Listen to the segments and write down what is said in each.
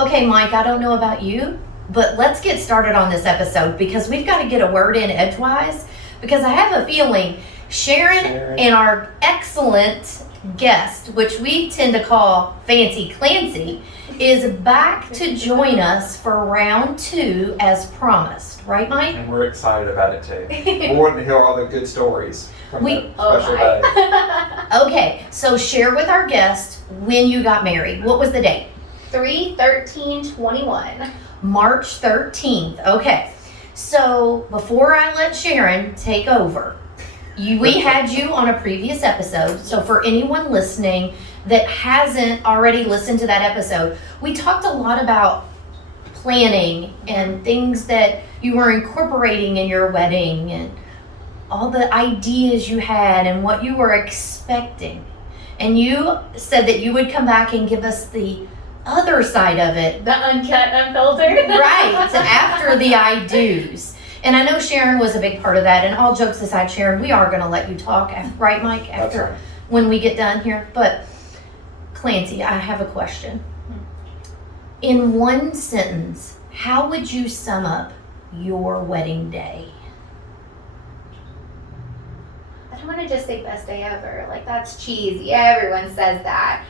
Okay, Mike, I don't know about you, but let's get started on this episode because we've got to get a word in edgewise because I have a feeling Sharon and our excellent guest, which we tend to call Fancy Clancy, is back to join us for round 2 as promised. Right, Mike? And we're excited about it too. We're wanting to hear all the good stories from that special day. Okay, so share with our guest when you got married. What was the date? 3/13/21. March 13th. Okay, so before I let Sharon take over, we had you on a previous episode. So for anyone listening that hasn't already listened to that episode, we talked a lot about planning and things that you were incorporating in your wedding and all the ideas you had and what you were expecting. And you said that you would come back and give us the other side of it. The uncut, unfiltered. Right, after the I do's. And I know Sharon was a big part of that. And all jokes aside, Sharon, we are going to let you talk, right, Mike? After when we get done here. But Clancy, I have a question. In one sentence, how would you sum up your wedding day? I don't want to just say best day ever. Like, that's cheesy. Everyone says that.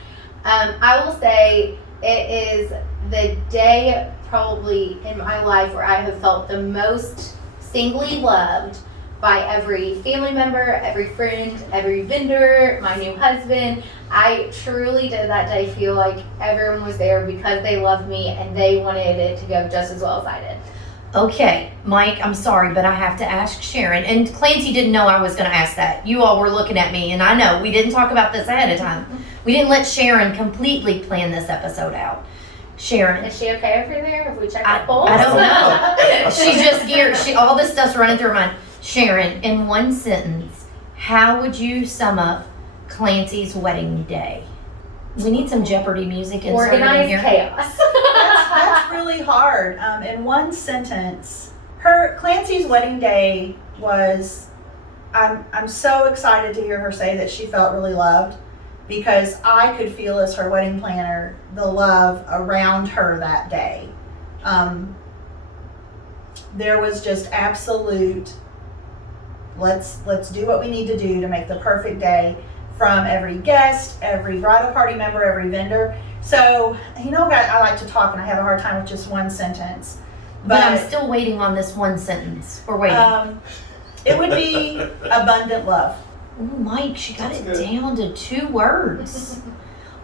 I will say it is the day probably in my life where I have felt the most singly loved by every family member, every friend, every vendor, my new husband. I truly did that day feel like everyone was there because they loved me and they wanted it to go just as well as I did. Okay, Mike, I'm sorry, but I have to ask Sharon. And Clancy didn't know I was going to ask that. You all were looking at me, and I know we didn't talk about this ahead of time. We didn't let Sharon completely plan this episode out. Sharon. Is she okay over there? Have we checked the polls? I don't know. She's just geared. All this stuff's running through her mind. Sharon, in one sentence, how would you sum up Clancy's wedding day? We need some Jeopardy music inserted in Organized here. chaos. That's really hard. In one sentence, Clancy's wedding day was. I'm so excited to hear her say that she felt really loved, because I could feel as her wedding planner the love around her that day. There was just absolute. Let's do what we need to do to make the perfect day, from every guest, every bridal party member, every vendor. So, I like to talk and I have a hard time with just one sentence. But I'm still waiting on this one sentence. We're waiting. It would be abundant love. Oh, Mike, she got it down to 2 words.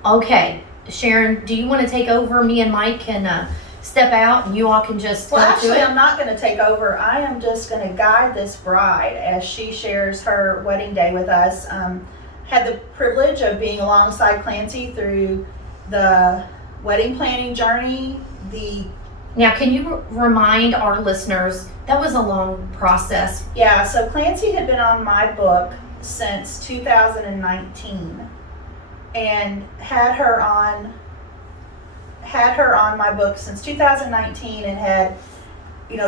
Okay, Sharon, do you want to take over? Me and Mike can step out and you all can just Well, go actually, to it. I'm not going to take over. I am just going to guide this bride as she shares her wedding day with us. Had the privilege of being alongside Clancy through the wedding planning journey. Now, can you remind our listeners, that was a long process. Yeah, so Clancy had been on my book since 2019 and had her on my book since 2019 and had,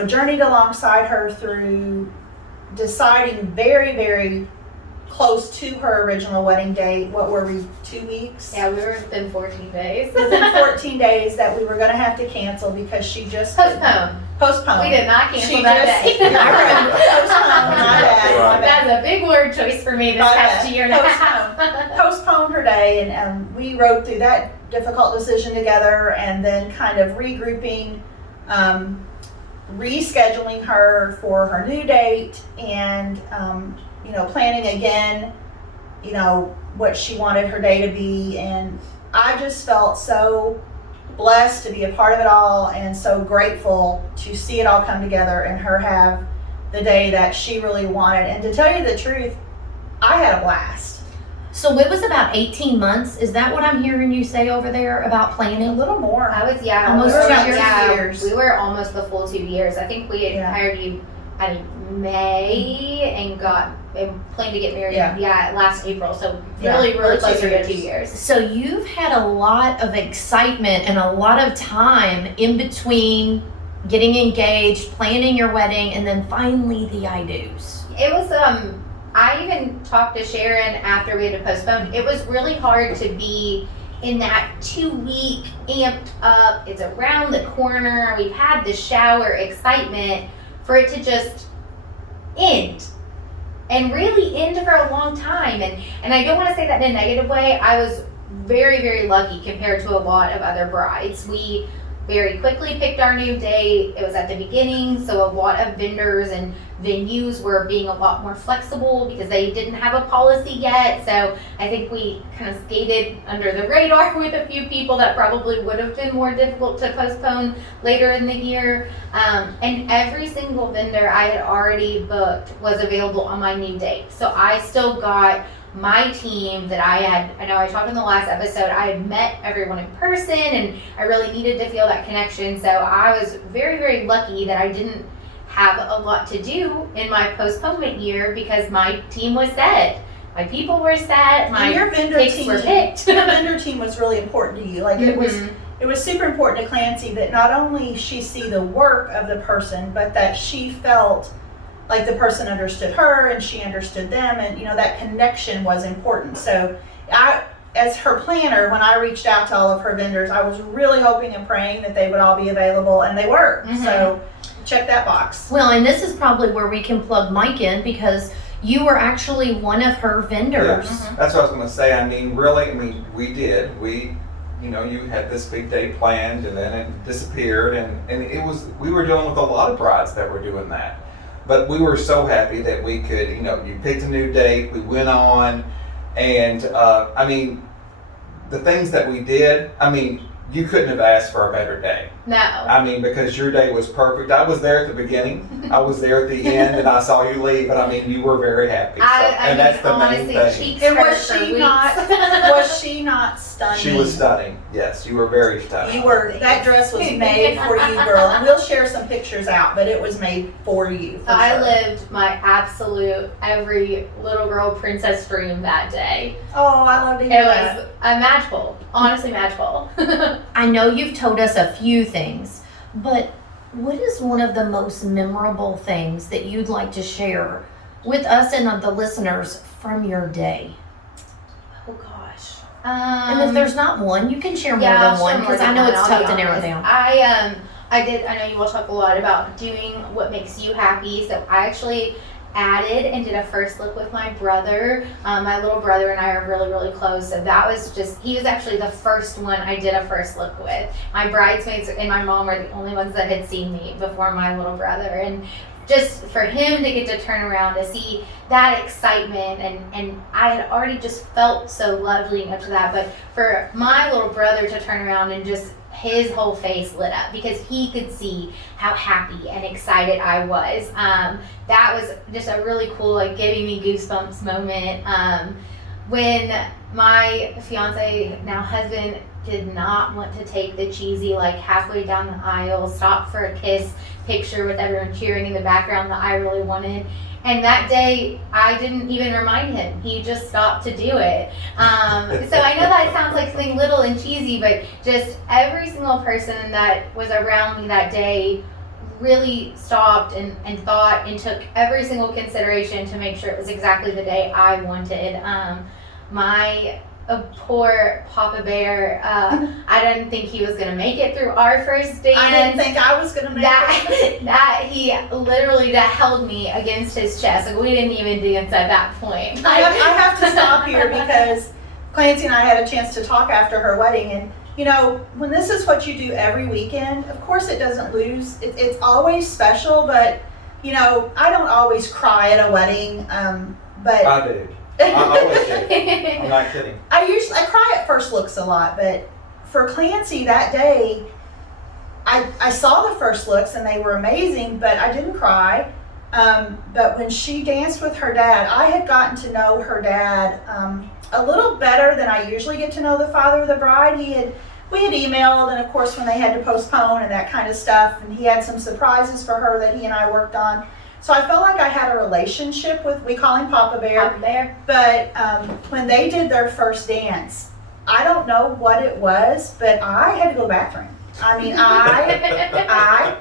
journeyed alongside her through deciding very, very close to her original wedding date. What were we, 2 weeks? Yeah, we were within 14 days. Within 14 days that we were going to have to cancel because she just Postpone. We did not cancel She that just- day. I remember. Postpone, my bad. That's a big word choice for me this past year and a half. Postponed her day, and we rode through that difficult decision together, and then kind of regrouping, rescheduling her for her new date, and planning again, what she wanted her day to be. And I just felt so blessed to be a part of it all and so grateful to see it all come together and her have the day that she really wanted. And to tell you the truth, I had a blast. So it was about 18 months. Is that what I'm hearing you say over there about planning? A little more. Almost Almost 2 years. We were almost the full 2 years. I think we had hired you in May and planned to get married last April. So really closer to 2 years. So you've had a lot of excitement and a lot of time in between getting engaged, planning your wedding, and then finally the I do's. It was I even talked to Sharon after we had to postpone. It was really hard to be in that 2-week amped up, it's around the corner, we've had the shower excitement, for it to just end. And really end for a long time. And I don't want to say that in a negative way. I was very, very lucky compared to a lot of other brides. We very quickly picked our new date. It was at the beginning, so a lot of vendors and venues were being a lot more flexible because they didn't have a policy yet. So I think we kind of skated under the radar with a few people that probably would have been more difficult to postpone later in the year. And every single vendor I had already booked was available on my new date. So I still got my team that I know I talked in the last episode, I had met everyone in person and I really needed to feel that connection. So I was very, very lucky that I didn't have a lot to do in my postponement year because my team was set. My people were set, my your vendor picks team, were picked. Your vendor team was really important to you. Like it was super important to Clancy that not only she see the work of the person, but that she felt like the person understood her and she understood them, and that connection was important. So I, as her planner, when I reached out to all of her vendors, I was really hoping and praying that they would all be available, and they were. So check that box. Well, and this is probably where we can plug Mike in because you were actually one of her vendors. Yes. That's what I was going to say. We did. You had this big day planned and then it disappeared, and we were dealing with a lot of brides that were doing that. But we were so happy that we could, you picked a new date, we went on, and the things that we did, you couldn't have asked for a better day. No. Because your day was perfect. I was there at the beginning, I was there at the end, and I saw you leave, but you were very happy. And that's the main thing. And was she not stunning? She was stunning. Yes, you were very stunning. That dress was made for you, girl. And we'll share some pictures out, but it was made for you. I lived my absolute every little girl princess dream that day. Oh, I love to hear that. It was magical, honestly magical. I know you've told us a few things, but what is one of the most memorable things that you'd like to share with us and the listeners from your day? Oh gosh. And if there's not one, you can share more than one because I know it's tough to narrow down. I know you all talk a lot about doing what makes you happy, so I actually added and did a first look with my brother. My little brother and I are really, really close, so that was he was actually the first one I did a first look with. My bridesmaids and my mom were the only ones that had seen me before my little brother, and just for him to get to turn around to see that excitement, and I had already just felt so loved leading up to that, but for my little brother to turn around and just his whole face lit up because he could see how happy and excited I was. That was just a really cool, giving me goosebumps moment. When my fiance, now husband, did not want to take the cheesy, halfway down the aisle, stop for a kiss picture with everyone cheering in the background that I really wanted. And that day, I didn't even remind him. He just stopped to do it. So I know that sounds like something little and cheesy, but just every single person that was around me that day really stopped and thought and took every single consideration to make sure it was exactly the day I wanted. My poor Papa Bear, I didn't think he was going to make it through our first dance. I didn't think I was going to make it. That he literally held me against his chest. We didn't even dance at that point. I have to stop here because Clancy and I had a chance to talk after her wedding, and when this is what you do every weekend, of course it doesn't lose. It's always special, but I don't always cry at a wedding, but I do. I always do. I'm not kidding. I cry at first looks a lot, but for Clancy that day, I saw the first looks and they were amazing, but I didn't cry. But when she danced with her dad, I had gotten to know her dad a little better than I usually get to know the father of the bride. We had emailed, and of course when they had to postpone and that kind of stuff, and he had some surprises for her that he and I worked on. So I felt like I had a relationship with, we call him Papa Bear. Papa Bear. But when they did their first dance, I don't know what it was, but I had to go to the bathroom. I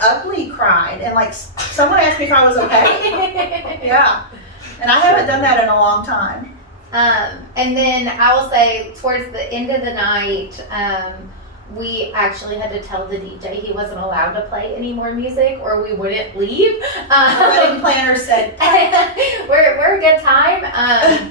ugly cried, and someone asked me if I was okay. Yeah, and I haven't done that in a long time. And then I will say towards the end of the night, we actually had to tell the DJ he wasn't allowed to play any more music or we wouldn't leave. The wedding planner said, we're a good time.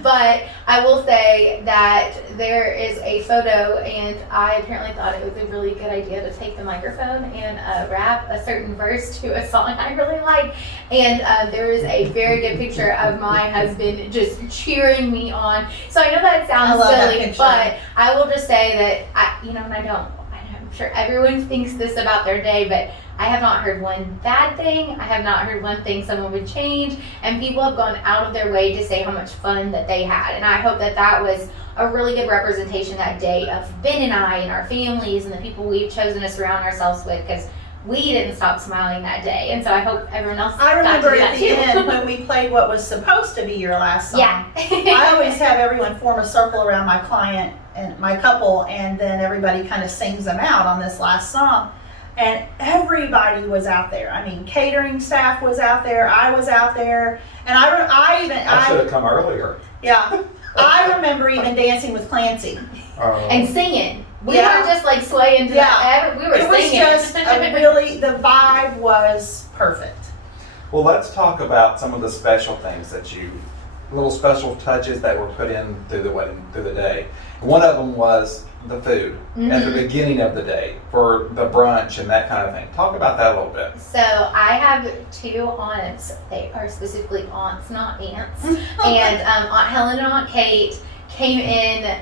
But I will say that there is a photo, and I apparently thought it was a really good idea to take the microphone and rap a certain verse to a song I really like. And there is a very good picture of my husband just cheering me on. So I know that sounds silly, but I will just say that I'm sure everyone thinks this about their day, but I have not heard one bad thing. I have not heard one thing someone would change, and people have gone out of their way to say how much fun that they had. And I hope that that was a really good representation that day of Ben and I and our families and the people we've chosen to surround ourselves with, because we didn't stop smiling that day. And so I hope everyone else I remember got to do at that the too. end when we played what was supposed to be your last song. Yeah. I always have everyone form a circle around my client and my couple, and then everybody kind of sings them out on this last song. And everybody was out there. I mean, catering staff was out there. I was out there, and I should have come earlier. Yeah, I remember even dancing with Clancy. And singing. We Yeah. weren't just like swaying to that. We were It was singing. just the vibe was perfect. Well, let's talk about some of the special things little special touches that were put in through the day. One of them was the food at the beginning of the day for the brunch and that kind of thing. Talk about that a little bit. So I have two aunts. They are specifically aunts, not aunts. And Aunt Helen and Aunt Kate came in.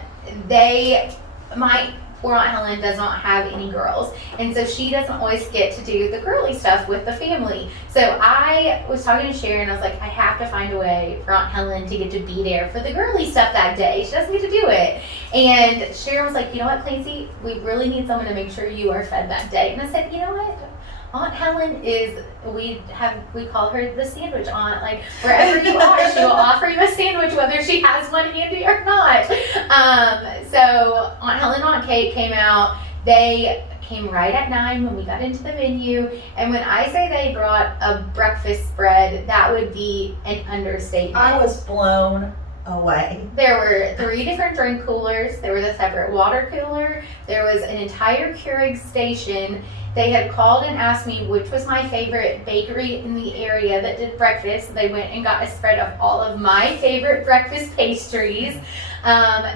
My poor Aunt Helen does not have any girls, and so she doesn't always get to do the girly stuff with the family. So I was talking to Sharon. I was like, I have to find a way for Aunt Helen to get to be there for the girly stuff that day. She doesn't get to do it. And Sharon was like, you know what, Clancy, we really need someone to make sure you are fed that day. And I said, you know what? Aunt Helen we call her the sandwich aunt. Like, wherever you are, she will offer you a sandwich, whether she has one handy or not. So Aunt Helen and Aunt Kate came out. They came right at 9 when we got into the menu. And when I say they brought a breakfast spread, that would be an understatement. I was blown away. There were 3 different drink coolers. There was a separate water cooler. There was an entire Keurig station. They had called and asked me which was my favorite bakery in the area that did breakfast. They went and got a spread of all of my favorite breakfast pastries.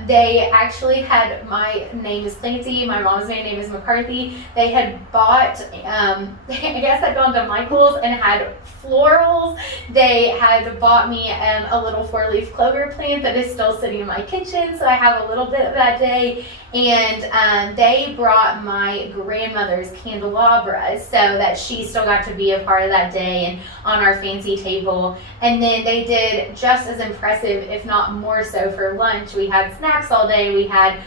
They actually had, my name is Clancy, my mom's name is McCarthy. They had bought, I guess I'd gone to Michael's and had florals. They had bought me a little 4-leaf clover plant that is still sitting in my kitchen, so I have a little bit of that day. And they brought my grandmother's candelabras so that she still got to be a part of that day and on our fancy table. And then they did just as impressive, if not more so, for lunch. We had snacks all day. We had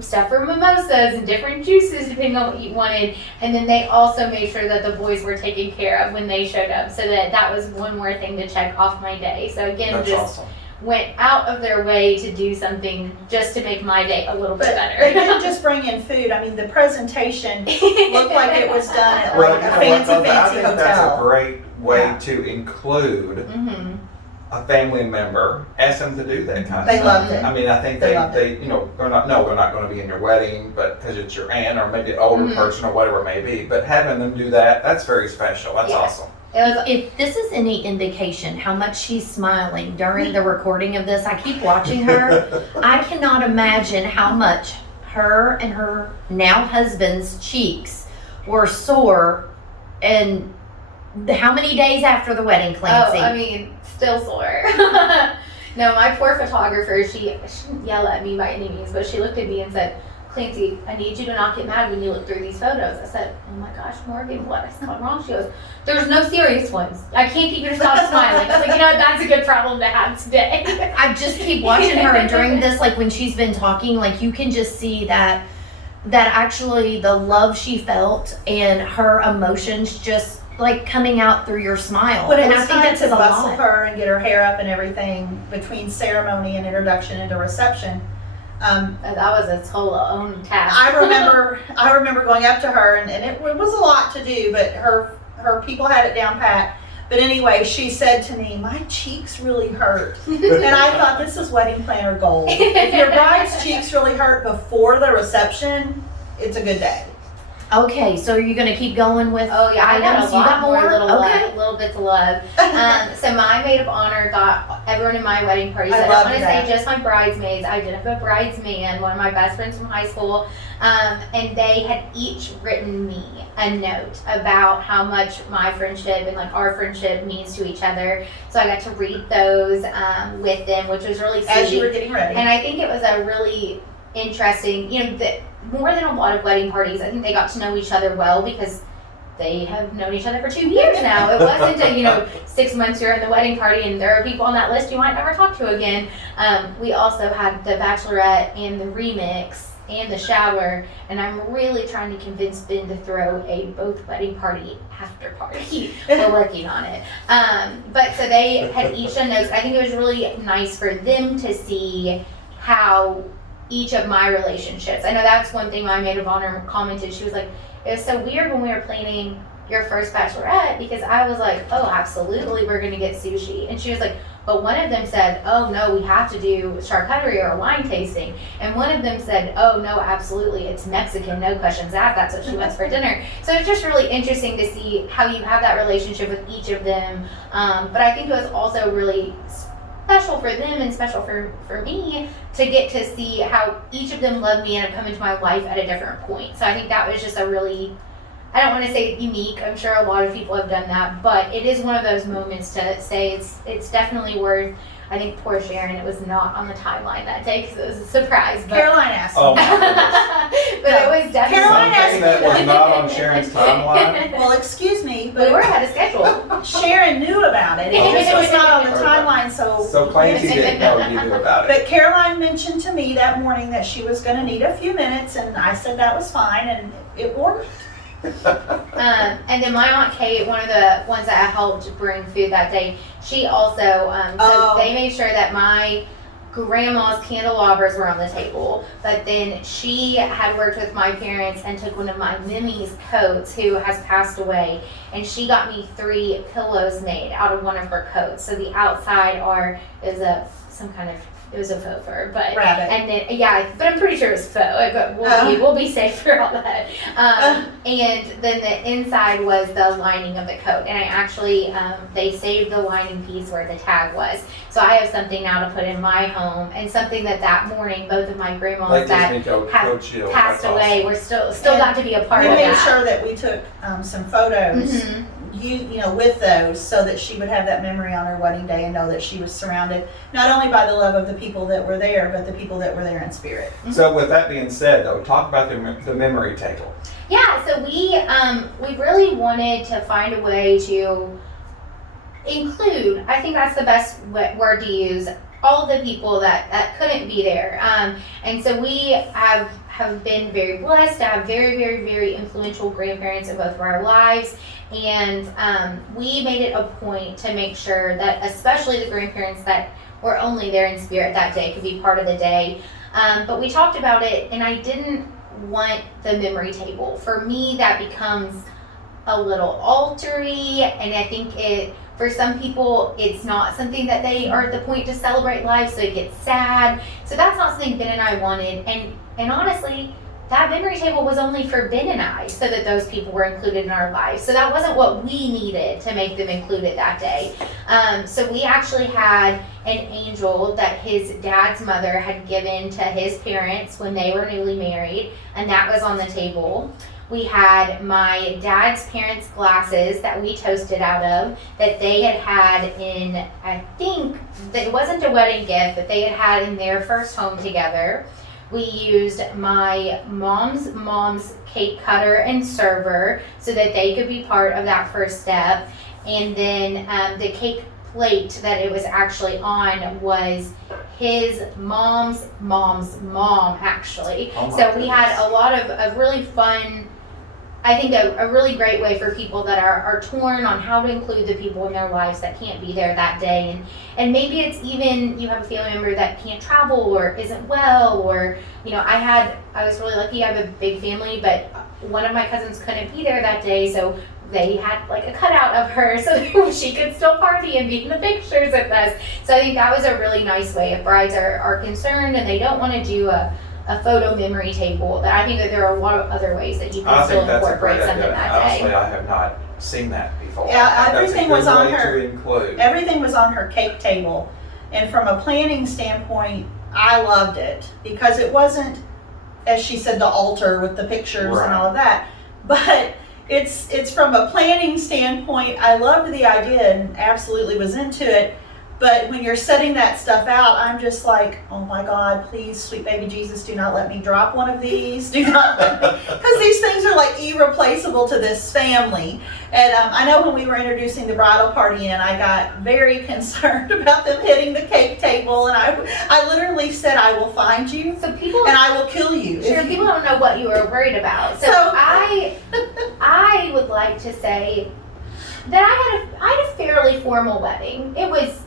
stuff for mimosas and different juices depending on what you wanted. And then they also made sure that the boys were taken care of when they showed up, so that was one more thing to check off my day. So again, That's just awesome. Went out of their way to do something just to make my day a little bit But better. they didn't just bring in food. I mean, the presentation looked like it was done at Well, like you a know what, fancy though? I think that's a hotel. great way Yeah. to include Mm-hmm. a family member. Ask them to do that kind of They stuff. loved it. I mean, I think They they loved they're not going to be in your wedding, but because it's your aunt or maybe an older Mhm. person or whatever it may be. But having them do that's very special. That's Yeah. awesome. It was If this is any indication how much she's smiling during the recording of this, I keep watching her. I cannot imagine how much her and her now husband's cheeks were sore, and how many days after the wedding, Clancy? Oh, I mean, still sore. No, my poor photographer, she didn't yell at me by any means, but she looked at me and said, Clancy, I need you to not get mad when you look through these photos. I said, oh my gosh, Morgan, what? I said, what's wrong? She goes, there's no serious ones. I can't keep you to stop smiling. I was like, you know what, that's a good problem to have today. I just keep watching her, and during this, like when she's been talking, like you can just see that actually the love she felt and her emotions just like coming out through your smile. But it and was I think time that to says a bustle lot. her and get her hair up and everything between ceremony and introduction into reception. That was its whole own task. I remember going up to her, and it was a lot to do, but her people had it down pat. But anyway, she said to me, my cheeks really hurt. And I thought, this is wedding planner gold. If your bride's cheeks really hurt before the reception, it's a good day. Okay, so are you gonna keep going with Oh yeah, I got items? a lot You got more little, Okay. little bits of love. So my maid of honor got everyone in my wedding party. So I I don't love want to that. say just my bridesmaids. I did have a bridesman, one of my best friends from high school, and they had each written me a note about how much my friendship and like our friendship means to each other. So I got to read those with them, which was really sweet. As you were getting ready. And I think it was a really interesting, more than a lot of wedding parties, I think they got to know each other well because they have known each other for 2 years now. It wasn't a, 6 months you're in the wedding party and there are people on that list you might never talk to again. We also had the bachelorette and the remix and the shower, and I'm really trying to convince Ben to throw a both wedding party after party. We're working on it. But so they had each done notes. I think it was really nice for them to see how each of my relationships. I know that's one thing my maid of honor commented. She was like, it was so weird when we were planning your first bachelorette because I was like, oh, absolutely, we're going to get sushi. And she was like, but one of them said, oh, no, we have to do charcuterie or a wine tasting. And one of them said, oh, no, absolutely, it's Mexican, no questions asked. That's what she wants for dinner. So it's just really interesting to see how you have that relationship with each of them. But I think it was also really special for them and special for me to get to see how each of them loved me and have come into my life at a different point. So I think that was just a really, I don't want to say unique, I'm sure a lot of people have done that, but it is one of those moments to say it's definitely worth. I think poor Sharon, it was not on the timeline that day because it was a surprise. But, Caroline asked me. Oh my goodness. but it was definitely Caroline asked Something that was not on Sharon's timeline. Well, excuse me, we were but ahead of schedule. Sharon knew about it. It just was not on the timeline, so. So Clancy didn't know you knew about it. But Caroline mentioned to me that morning that she was gonna need a few minutes, and I said that was fine, and it worked. And then my Aunt Kate, one of the ones that I helped bring food that day, she also, so they made sure that my grandma's candelabras were on the table, but then she had worked with my parents and took one of my Mimi's coats, who has passed away, and she got me 3 pillows made out of one of her coats. So the outside it was a faux fur, but Rabbit. and then but I'm pretty sure it was faux. But we'll be safe for all that. And then the inside was the lining of the coat, and I actually they saved the lining piece where the tag was. So I have something now to put in my home, and something that morning both of my grandmas Like that Disney Go Chill. passed That's away awesome. were still got to be a part We of made that. sure that we took some photos, Mhm. with those, so that she would have that memory on her wedding day and know that she was surrounded not only by the love of the people that were there, but the people that were there in spirit. So with that being said, though, talk about the memory table. Yeah, so we really wanted to find a way to include, I think that's the best word to use, all the people that couldn't be there. And so we have been very blessed to have very, very, very influential grandparents in both of our lives. And we made it a point to make sure that especially the grandparents that were only there in spirit that day could be part of the day. But we talked about it, and I didn't want the memory table. For me, that becomes a little altar-y, and I think for some people, it's not something that they are at the point to celebrate life, so it gets sad. So that's not something Ben and I wanted. And honestly, that memory table was only for Ben and I, so that those people were included in our lives. So that wasn't what we needed to make them included that day. So we actually had an angel that his dad's mother had given to his parents when they were newly married, and that was on the table. We had my dad's parents' glasses that we toasted out of that they had in, I think, that it wasn't a wedding gift, but they had in their first home together. We used my mom's cake cutter and server so that they could be part of that first step. And then the cake plate that it was actually on was his mom's mom, actually. Oh my So we had goodness. a lot of really fun, I think a really great way for people that are torn on how to include the people in their lives that can't be there that day. And maybe it's even you have a family member that can't travel or isn't well, or I was really lucky. I have a big family, but one of my cousins couldn't be there that day, so they had like a cutout of her so that she could still party and be in the pictures with us. So I think that was a really nice way if brides are concerned and they don't want to do a photo memory table. But I think that there are a lot of other ways that you can I still think that's a incorporate great something idea. that Honestly, day. I have not seen that before. Yeah, I think everything that's a was good on way her. to include. Everything was on her cake table. And from a planning standpoint, I loved it because it wasn't, as she said, the altar with the pictures Right. and all of that. But it's from a planning standpoint, I loved the idea and absolutely was into it. But when you're setting that stuff out, I'm just like, oh my God, please, sweet baby Jesus, do not let me drop one of these. Do not let me, because these things are like irreplaceable to this family. And I know when we were introducing the bridal party in, I got very concerned about them hitting the cake table. And I literally said, I will find you So people and I will kill you. Sure, people don't know what you were worried about. So, So- I would like to say that I had a fairly formal wedding. It was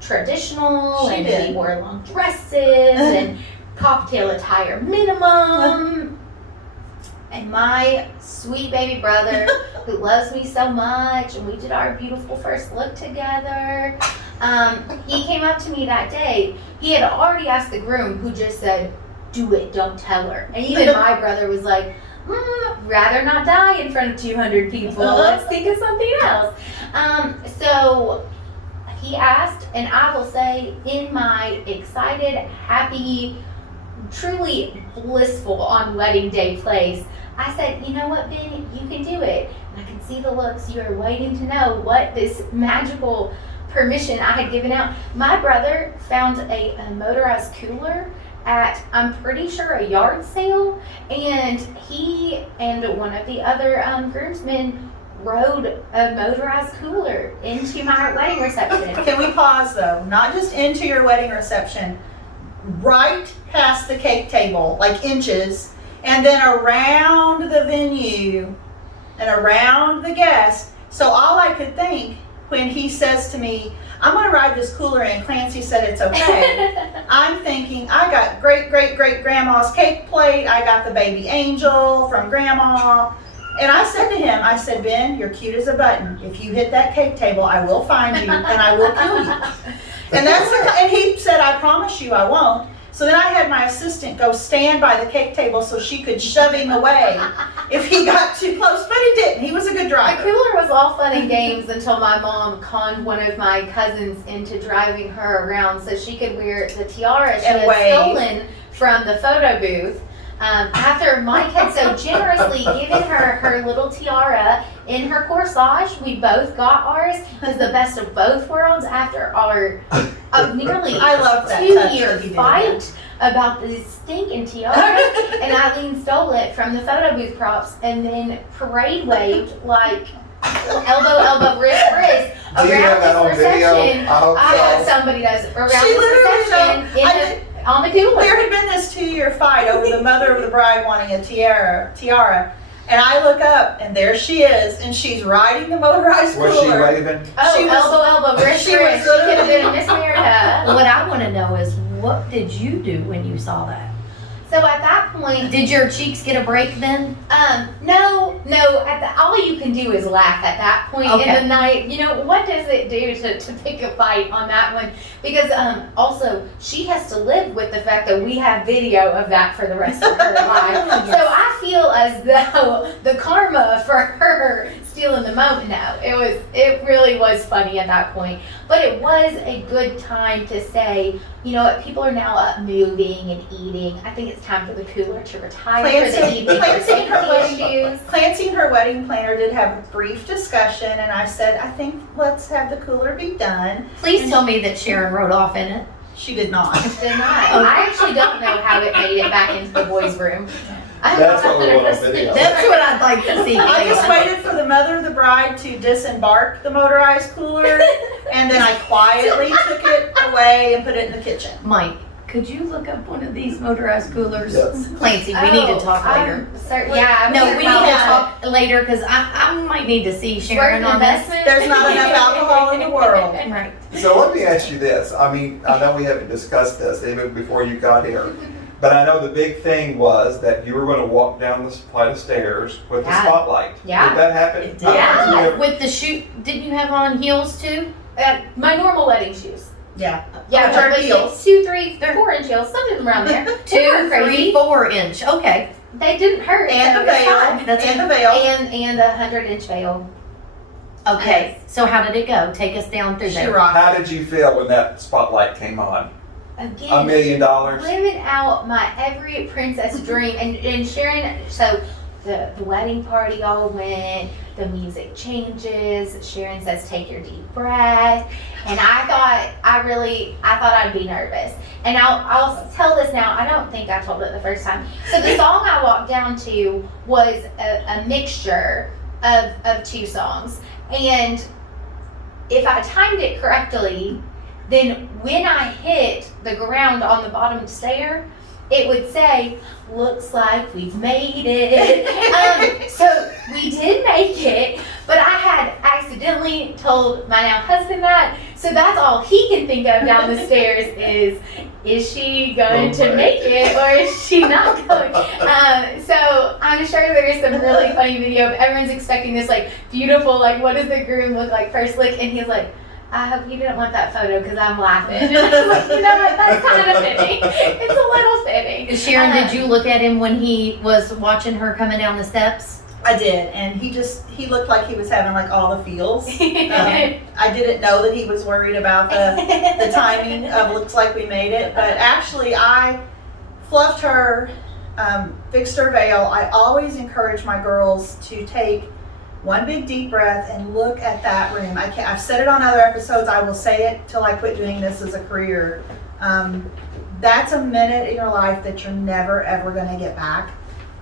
traditional, She and did. we wore long dresses and cocktail attire minimum. And my sweet baby brother, who loves me so much, and we did our beautiful first look together. He came up to me that day. He had already asked the groom, who just said, "Do it, don't tell her." And even my brother was like, rather not die in front of 200 people. Let's think of something else. So he asked, and I will say, in my excited, happy, truly blissful on wedding day place, I said, you know what, Ben, you can do it. And I can see the looks. You are waiting to know what this magical permission I had given out. My brother found a motorized cooler at, I'm pretty sure, a yard sale, and he and one of the other groomsmen rode a motorized cooler into my wedding reception. Can we pause though? Not just into your wedding reception, right past the cake table, like inches, and then around the venue and around the guests. So all I could think when he says to me, I'm going to ride this cooler in, Clancy said it's okay. I'm thinking, I got great grandma's cake plate. I got the baby angel from grandma. And I said to him, I said, Ben, you're cute as a button. If you hit that cake table, I will find you and I will kill you. And he said, I promise you I won't. So then I had my assistant go stand by the cake table so she could shove him away if he got too close, but he didn't. He was a good The driver. cooler was all fun and games until my mom conned one of my cousins into driving her around so she could wear the tiara she And had wave. stolen from the photo booth. After Mike had so generously given her her little tiara in her corsage, we both got ours. It was the best of both worlds after our nearly I love that touch 2-year that he did. fight about this stinking tiara. And Eileen stole it from the photo booth props and then parade waved like elbow, wrist. Do you have that Around on this video? reception, I hope I hope so. somebody does. Around She this literally reception on the cooler. There had been this 2-year fight over the mother of the bride wanting a tiara. And I look up and there she is, and she's riding the motorized Was she cooler. waving? Oh, She was- elbow, wrist. she She was could have been Miss America. What I want to know is, what did you do when you saw that? So at that point, Did your cheeks get a break then? no. All you can do is laugh at that point in Okay. the night. You know, what does it do to pick a fight on that one? Because also, she has to live with the fact that we have video of that for the rest of her life. So I feel as though the karma for her stealing the moment. No, it really was funny at that point. But it was a good time to say, you know what, people are now up moving and eating. I think it's time for the cooler to retire for the Clancy- evening for Clancy and her safety wedding- issues. Clancy and her wedding planner did have a brief discussion, and I said, I think let's have the cooler be done. Please tell me that Sharon rode off in it. She did not. Did not. I actually don't know how it made it back into the boys' room. I'm That's not what we want on 100% video. That's what I'd like to see. I just waited for the mother of the bride to disembark the motorized cooler, and then I quietly took it away and put it in the kitchen. Mike, could you look up one of these motorized coolers? Yes. Clancy, we need to talk later. Yeah, No, we need to Yeah. talk later because I might need to see Sharon on this. There's not enough alcohol in the world. Right. So let me ask you this. I mean, I know we haven't discussed this even before you got here, But I know the big thing was that you were going to walk down the flight of stairs with the Yeah. spotlight. Yeah. Did that happen? It did. Yeah. With the shoe, didn't you have on heels too? My normal wedding shoes. Yeah. Yeah, Which are but heels. 2, 3, 4 inch heels, something around there. They 2, weren't 3, crazy. 4 inch. Okay. They didn't hurt. And so the it was veil. fine. That's And the veil. And a 100-inch veil. Okay. So how did it go? Take us down through She there. rocked. How did you feel when that spotlight came on? $1 Again, million? living out my every princess dream. And Sharon, so the wedding party all went, the music changes, Sharon says, take your deep breath. And I thought I'd be nervous. And I'll tell this now, I don't think I told it the first time. So the song I walked down to was a mixture of 2 songs. And if I timed it correctly, then when I hit the ground on the bottom stair, it would say, looks like we've made it. So we did make it, but I had accidentally told my now husband that. So that's all he can think of down the stairs is she going to make it or is she not going? So I'm sure there's some really funny video of everyone's expecting this like beautiful, like what does the groom look like first look? And he's like, I hope you didn't want that photo because I'm laughing. And I was like, you know what, that's kind of fitting. It's a little fitting. Sharon, did you look at him when he was watching her coming down the steps? I did, and he looked like he was having like all the feels. I didn't know that he was worried about the timing of looks like we made it, but actually I fluffed her, fixed her veil. I always encourage my girls to take one big deep breath and look at that room. I've said it on other episodes. I will say it till I quit doing this as a career. That's a minute in your life that you're never ever going to get back.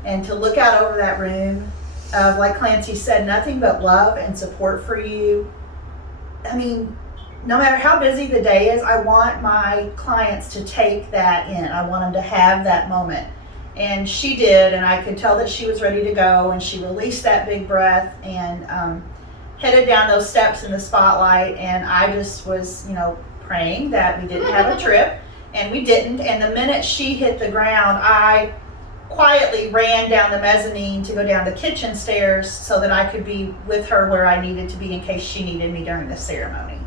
And to look out over that room, like Clancy said, nothing but love and support for you. I mean, no matter how busy the day is, I want my clients to take that in. I want them to have that moment. And she did, and I could tell that she was ready to go, and she released that big breath and headed down those steps in the spotlight. And I just was, praying that we didn't have a trip, and we didn't. And the minute she hit the ground, I quietly ran down the mezzanine to go down the kitchen stairs so that I could be with her where I needed to be in case she needed me during the ceremony.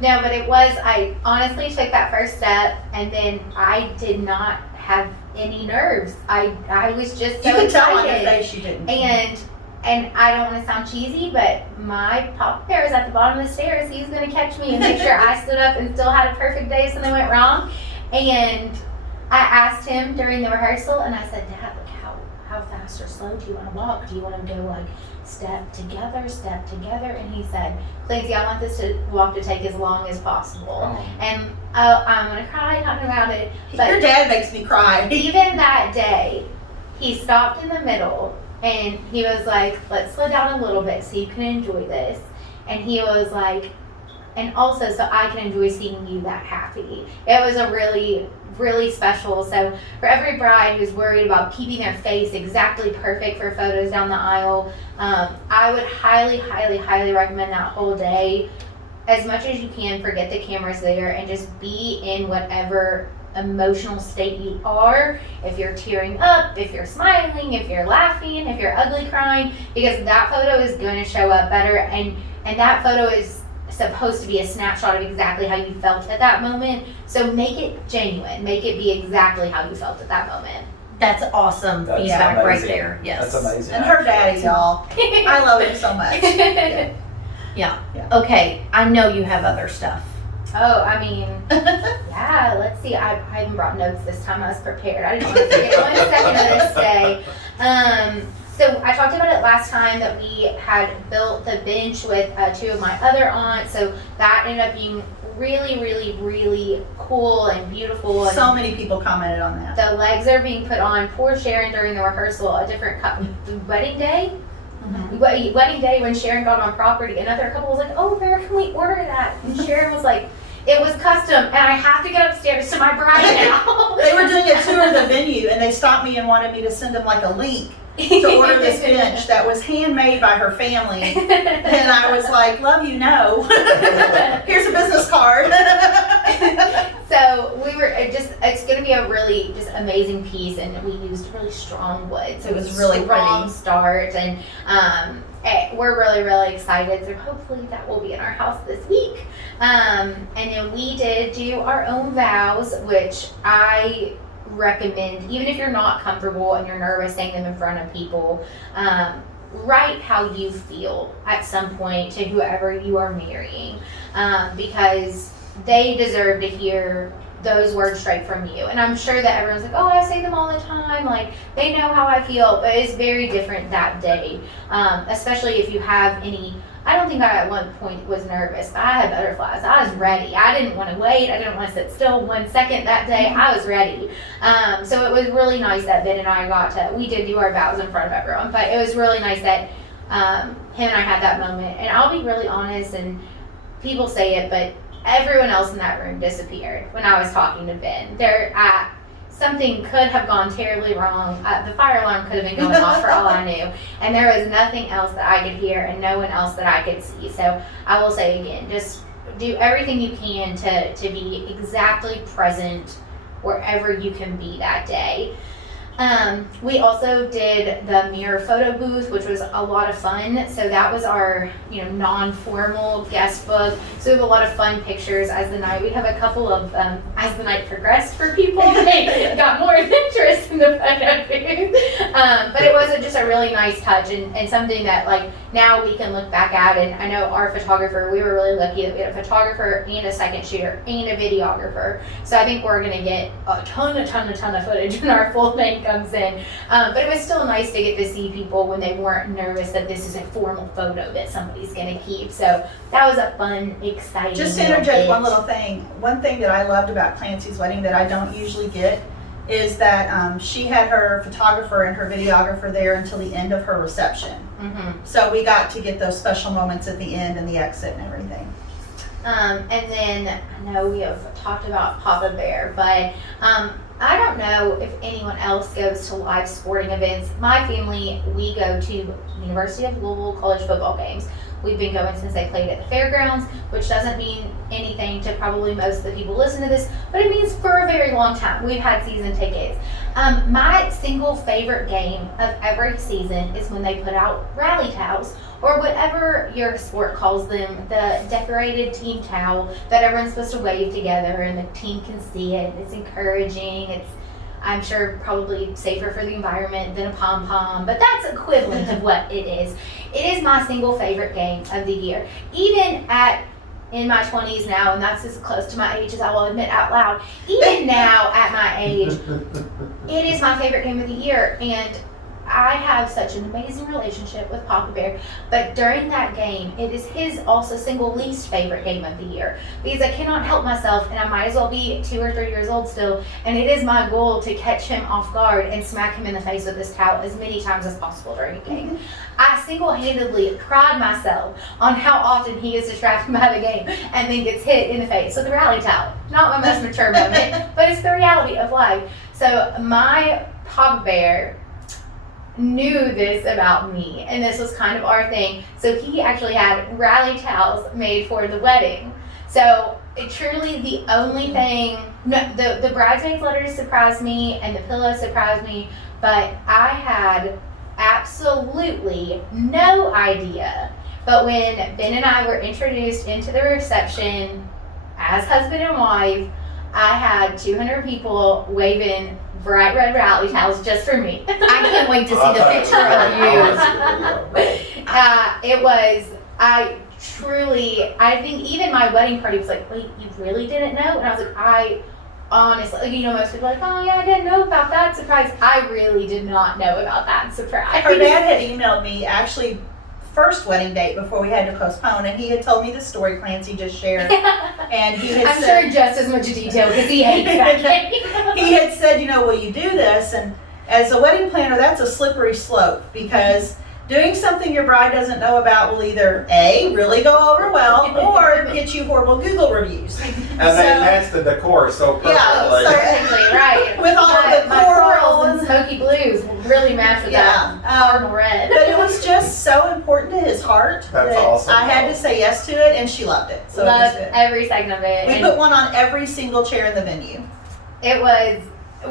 No, but I honestly took that first step and then I did not have any nerves. I was just so You can tell on your excited. face you didn't. And I don't want to sound cheesy, but my papa bear is at the bottom of the stairs. He's going to catch me and make sure I stood up and still had a perfect day, something went wrong. And I asked him during the rehearsal, and I said, Dad, like how fast or slow do you want to walk? Do you want to go like step together? And he said, Clancy, I want this walk to take as long as possible. Oh. And I'm going to cry talking about it. But Your dad makes me cry. even that day, he stopped in the middle and he was like, let's slow down a little bit so you can enjoy this. And he was like, and also so I can enjoy seeing you that happy. It was a really, really special. So for every bride who's worried about keeping their face exactly perfect for photos down the aisle, I would highly, highly, highly recommend that whole day. As much as you can, forget the cameras there and just be in whatever emotional state you are. If you're tearing up, if you're smiling, if you're laughing, if you're ugly crying, because that photo is going to show up better. And that photo is supposed to be a snapshot of exactly how you felt at that moment. So make it genuine. Make it be exactly how you felt at that moment. That's awesome That's feedback right amazing. there. Yes. That's amazing. And her daddy, y'all. I love him so much. Yeah. Yeah. Okay. I know you have other stuff. Oh, I mean, yeah, let's see. I haven't brought notes this time. I was prepared. I didn't want to forget 1 second of this day. So I talked about it last time that we had built the bench with 2 of my other aunts. So that ended up being really, really, really cool and beautiful. And So many people commented on that. the legs are being put on. Poor Sharon during the rehearsal, a different wedding day. Mhm. Wedding day when Sharon got on property, another couple was like, oh, where can we order that? And Sharon was like, it was custom and I have to get upstairs to my bride now. They were doing a tour of the venue and they stopped me and wanted me to send them like a link to order this bench that was handmade by her family. And I was like, love you, no. Here's a business card. So we it's going to be a really just amazing piece, and we used really strong wood, so It was really strong pretty. start, and we're really, really excited. So hopefully that will be in our house this week. And then we did do our own vows, which I recommend, even if you're not comfortable and you're nervous saying them in front of people, write how you feel at some point to whoever you are marrying, because they deserve to hear those words straight from you. And I'm sure that everyone's like, oh, I say them all the time, like they know how I feel, but it's very different that day, especially if you have any. I don't think I at one point was nervous, but I had butterflies. I was ready. I didn't want to wait. I didn't want to sit still 1 second that day. I was ready. So it was really nice that Ben and I we did do our vows in front of everyone, but it was really nice that him and I had that moment. And I'll be really honest, and people say it, but everyone else in that room disappeared when I was talking to Ben. Something could have gone terribly wrong. The fire alarm could have been going off for all I knew. And there was nothing else that I could hear and no one else that I could see. So I will say again, just do everything you can to be exactly present wherever you can be that day. We also did the mirror photo booth, which was a lot of fun. So that was our, non-formal guest book. So we have a lot of fun pictures we have a couple of, as the night progressed for people, they got more interest in the photo booth. But it was just a really nice touch and something that now we can look back at. And I know our photographer, we were really lucky that we had a photographer and a second shooter and a videographer. So I think we're going to get a ton of footage when our full thing comes in. But it was still nice to get to see people when they weren't nervous that this is a formal photo that somebody's going to keep. So that was a fun, exciting. Just to interject one little thing. One thing that I loved about Clancy's wedding that I don't usually get is that she had her photographer and her videographer there until the end of her reception. Mm-hmm. So we got to get those special moments at the end and the exit and everything. And then I know we have talked about Papa Bear, but I don't know if anyone else goes to live sporting events. My family, we go to University of Louisville college football games. We've been going since they played at the fairgrounds, which doesn't mean anything to probably most of the people listening to this, but it means for a very long time. We've had season tickets. My single favorite game of every season is when they put out rally towels, or whatever your sport calls them, the decorated team towel that everyone's supposed to wave together and the team can see it. It's encouraging. It's, I'm sure, probably safer for the environment than a pom-pom, but that's equivalent of what it is. It is my single favorite game of the year. Even in my 20s now, and that's as close to my age as I will admit out loud, even now at my age, it is my favorite game of the year. And I have such an amazing relationship with Papa Bear, but during that game, it is his also single least favorite game of the year, because I cannot help myself, and I might as well be 2 or 3 years old still, and it is my goal to catch him off guard and smack him in the face with this towel as many times as possible during a game. I single-handedly pride myself on how often he is distracted by the game and then gets hit in the face with a rally towel. Not my most mature moment, but it's the reality of life. So my Papa Bear knew this about me, and this was kind of our thing. So he actually had rally towels made for the wedding. So truly the only thing, the bridesmaids letters surprised me and the pillow surprised me, but I had absolutely no idea. But when Ben and I were introduced into the reception as husband and wife, I had 200 people waving bright red rally towels just for me. I can't wait to see the picture of you. I think even my wedding party was like, wait, you really didn't know? And I was like, I honestly, most people are like, oh yeah, I didn't know about that surprise. I really did not know about that surprise. Her dad had emailed me actually first wedding date before we had to postpone, and he had told me the story Clancy just shared. And he had said, sure just as much detail because he hates that game. He had said, will you do this? And as a wedding planner, that's a slippery slope, because doing something your bride doesn't know about will either A, really go over well, or get you horrible Google reviews. And they match the decor so perfectly. Yeah, Perfectly, right. With all the my corals and corals. smoky blues will really match with that cardinal red. But it was just so important to his heart That's that awesome. I had to say yes to it, and she loved it. So it was Loved good. every second of it. We And put one on every single chair in the venue. it was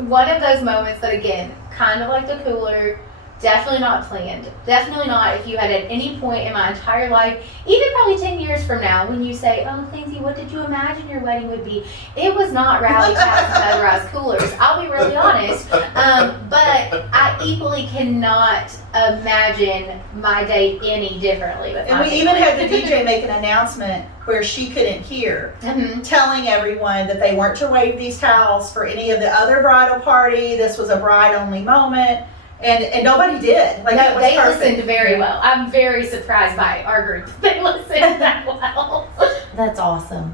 one of those moments that, again, kind of like the cooler, definitely not planned. Definitely not if you had at any point in my entire life, even probably 10 years from now, when you say, oh, Clancy, what did you imagine your wedding would be? It was not rally caps and motorized coolers. I'll be really honest. But I equally cannot imagine my day any differently. With And my we even had the family. DJ make an announcement where she couldn't hear, Mhm. telling everyone that they weren't to wave these towels for any of the other bridal party. This was a bride-only moment. And nobody did. Like, it No, was they perfect. listened very well. I'm very surprised by our group. They listened that well. That's awesome.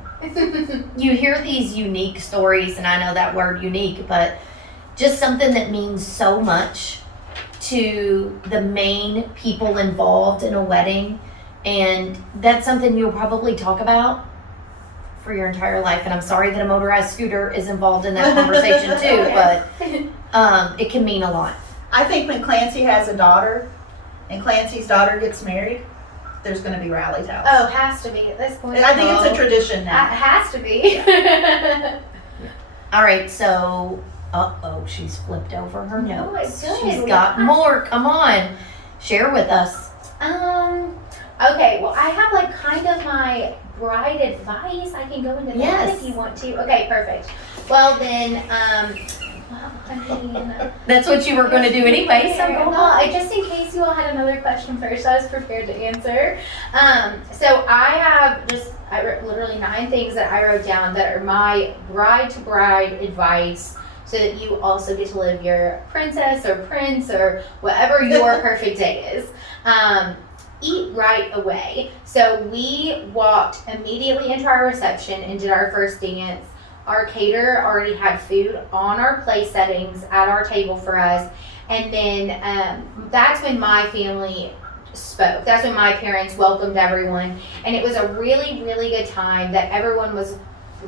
You hear these unique stories, and I know that word unique, but just something that means so much to the main people involved in a wedding. And that's something you'll probably talk about for your entire life. And I'm sorry that a motorized scooter is involved in that conversation too, but it can mean a lot. I think when Clancy has a daughter and Clancy's daughter gets married, there's going to be rally towels. Oh, has to be at this point. And I think it's a tradition It now. has to be. All right, so, she's flipped over her No, notes. it's good. She's got more. Come on, share with us. Okay, well, I have like kind of my bride advice. I can go into that Yes. if you want to. Okay, perfect. Well, then, well, I mean, That's what you were going to do anyway, so go well, on. just in case you all had another question first, I was prepared to answer. So I have I wrote literally 9 things that I wrote down that are my bride to bride advice, so that you also get to live your princess or prince or whatever your perfect day is. Eat right away. So we walked immediately into our reception and did our first dance. Our caterer already had food on our place settings at our table for us. And then that's when my family spoke. That's when my parents welcomed everyone. And it was a really, really good time that everyone was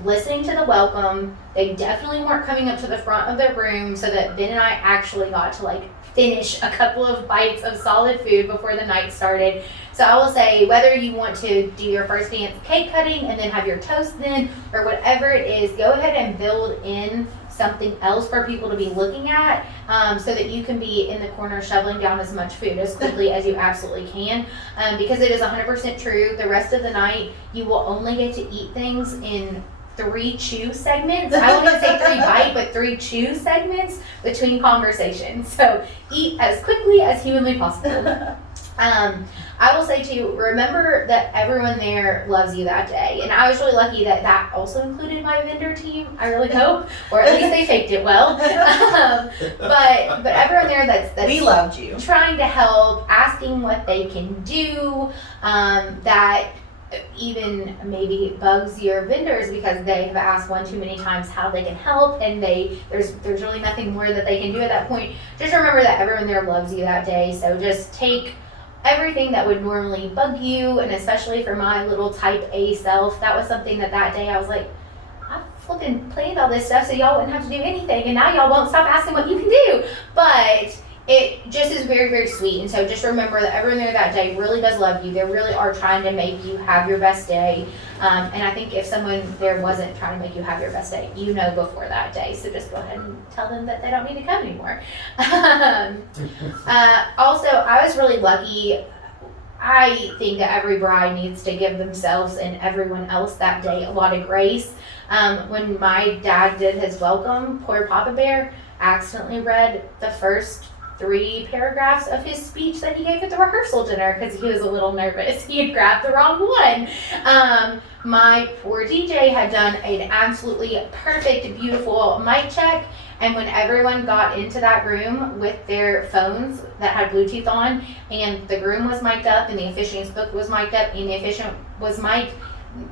listening to the welcome. They definitely weren't coming up to the front of their room, so that Ben and I actually got to like finish a couple of bites of solid food before the night started. So I will say, whether you want to do your first dance cake cutting and then have your toast then, or whatever it is, go ahead and build in something else for people to be looking at, so that you can be in the corner shoveling down as much food as quickly as you absolutely can, because it is 100% true. The rest of the night, you will only get to eat things in 3 chew segments. I won't even say 3 bite, but 3 chew segments between conversations. So eat as quickly as humanly possible. I will say too, remember that everyone there loves you that day. And I was really lucky that that also included my vendor team, I really hope, or at least they faked it well. But everyone there that's We loved you. trying to help, asking what they can do, that even maybe bugs your vendors because they have asked one too many times how they can help, and there's really nothing more that they can do at that point. Just remember that everyone there loves you that day. So just take everything that would normally bug you, and especially for my little type A self, that was something that day I was like, I flipping planned all this stuff so y'all wouldn't have to do anything, and now y'all won't stop asking what you can do. But it just is very, very sweet. And so just remember that everyone there that day really does love you. They really are trying to make you have your best day. And I think if someone there wasn't trying to make you have your best day, you know before that day. So just go ahead and tell them that they don't need to come anymore. Also, I was really lucky. I think that every bride needs to give themselves and everyone else that day a lot of grace. When my dad did his welcome, poor Papa Bear accidentally read the first 3 paragraphs of his speech that he gave at the rehearsal dinner because he was a little nervous. He had grabbed the wrong one. My poor DJ had done an absolutely perfect, beautiful mic check, and when everyone got into that room with their phones that had Bluetooth on, and the groom was mic'd up, and the officiant's book was mic'd up, and the officiant was mic'd,